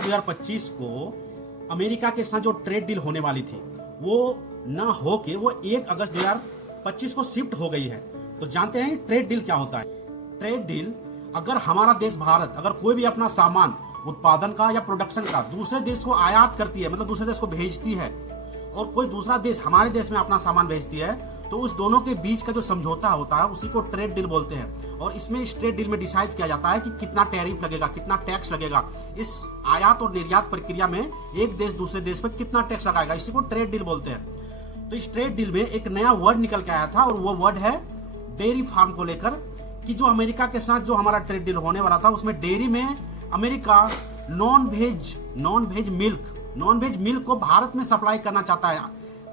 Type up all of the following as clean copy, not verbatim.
2025 को अमेरिका के साथ जो ट्रेड डील होने वाली थी वो ना हो के वो 1 अगस्त 2025 को शिफ्ट हो गई है। तो जानते हैं ट्रेड डील क्या होता है। ट्रेड डील, अगर हमारा देश भारत अगर कोई भी अपना सामान उत्पादन का या प्रोडक्शन का दूसरे देश को आयात करती है, मतलब दूसरे देश को भेजती है, और कोई दूसरा देश हमारे देश में अपना सामान भेजती है, तो उस दोनों के बीच का जो समझौता होता है उसी को ट्रेड डील बोलते हैं। और इसमें इस ट्रेड डील में डिसाइड किया जाता है कि कितना टैरिफ लगेगा, कितना टैक्स लगेगा, इस आयात और निर्यात प्रक्रिया में एक देश दूसरे देश पर कितना टैक्स लगाएगा, इसी को ट्रेड डील बोलते हैं। तो इस ट्रेड डील में एक नया वर्ड निकल के आया था और वो वर्ड है डेयरी फार्म को लेकर, कि जो अमेरिका के साथ जो हमारा ट्रेड डील होने वाला था उसमें डेयरी में अमेरिका नॉन वेज मिल्क को भारत में सप्लाई करना चाहता है,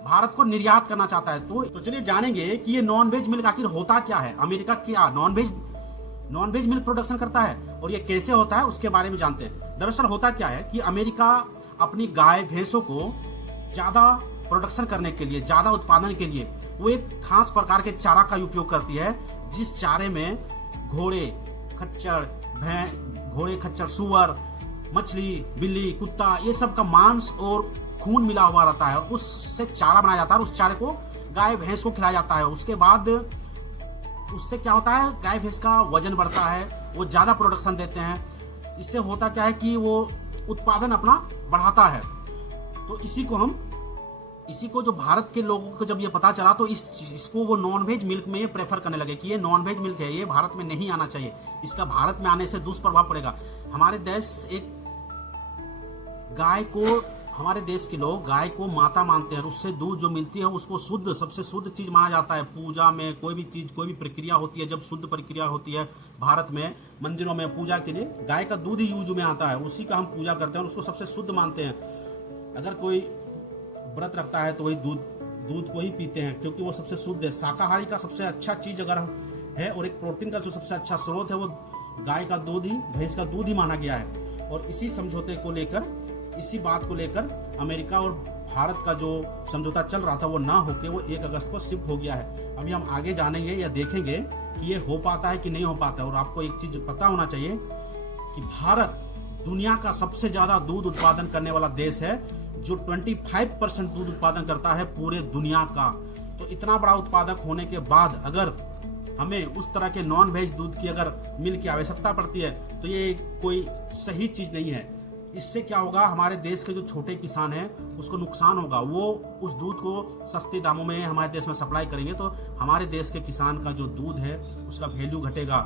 भारत को निर्यात करना चाहता है। तो चलिए जानेंगे कि ये नॉन वेज मिल्क आखिर होता क्या है। अमेरिका क्या नॉन वेज मिल्क प्रोडक्शन करता है और ये कैसे होता है उसके बारे में जानते हैं। दरअसल होता क्या है कि अमेरिका अपनी गाय भैंसों को ज्यादा प्रोडक्शन करने के लिए, ज्यादा उत्पादन के लिए वो एक खास प्रकार के चारा का उपयोग करती है, जिस चारे में घोड़े खच्चर, सुअर, मछली, बिल्ली, कुत्ता, ये सब का मांस और खून मिला हुआ रहता है। उससे चारा बनाया जाता है और उस चारे को गाय भैंस को खिलाया जाता है। उसके बाद उससे क्या होता है, गाय भैंस का वजन बढ़ता है, वो ज्यादा प्रोडक्शन देते हैं। इससे होता क्या है कि वो उत्पादन अपना बढ़ाता है। तो इसी को जो भारत के लोगों को जब ये पता चला तो इसको वो नॉन वेज मिल्क में प्रेफर करने लगे कि ये नॉन वेज मिल्क है, ये भारत में नहीं आना चाहिए, इसका भारत में आने से दुष्प्रभाव पड़ेगा। हमारे देश के लोग गाय को माता मानते हैं, उससे दूध जो मिलती है उसको सबसे शुद्ध चीज माना जाता है। पूजा में कोई भी प्रक्रिया होती है, जब शुद्ध प्रक्रिया होती है भारत में मंदिरों में पूजा के लिए गाय का दूध ही यूज में आता है, उसी का हम पूजा करते हैं और उसको सबसे शुद्ध मानते हैं। अगर कोई व्रत रखता है तो वही दूध को ही पीते हैं, क्योंकि वो सबसे शुद्ध है। शाकाहारी का सबसे अच्छा चीज अगर है और एक प्रोटीन का जो सबसे अच्छा स्रोत है वो गाय का दूध ही, भैंस का दूध ही माना गया है। और इसी समझौते को लेकर, इसी बात को लेकर अमेरिका और भारत का जो समझौता चल रहा था वो ना होके वो 1 अगस्त को शिफ्ट हो गया है। अभी हम आगे जानेंगे या देखेंगे कि ये हो पाता है कि नहीं हो पाता है। और आपको एक चीज पता होना चाहिए कि भारत दुनिया का सबसे ज्यादा दूध उत्पादन करने वाला देश है, जो 25% दूध उत्पादन करता है पूरे दुनिया का। तो इतना बड़ा उत्पादक होने के बाद अगर हमें उस तरह के नॉन वेज दूध की अगर मिल्क की आवश्यकता पड़ती है तो ये कोई सही चीज नहीं है। इससे क्या होगा, हमारे देश के जो छोटे किसान हैं उसको नुकसान होगा। वो उस दूध को सस्ते दामों में हमारे देश में सप्लाई करेंगे तो हमारे देश के किसान का जो दूध है उसका वैल्यू घटेगा।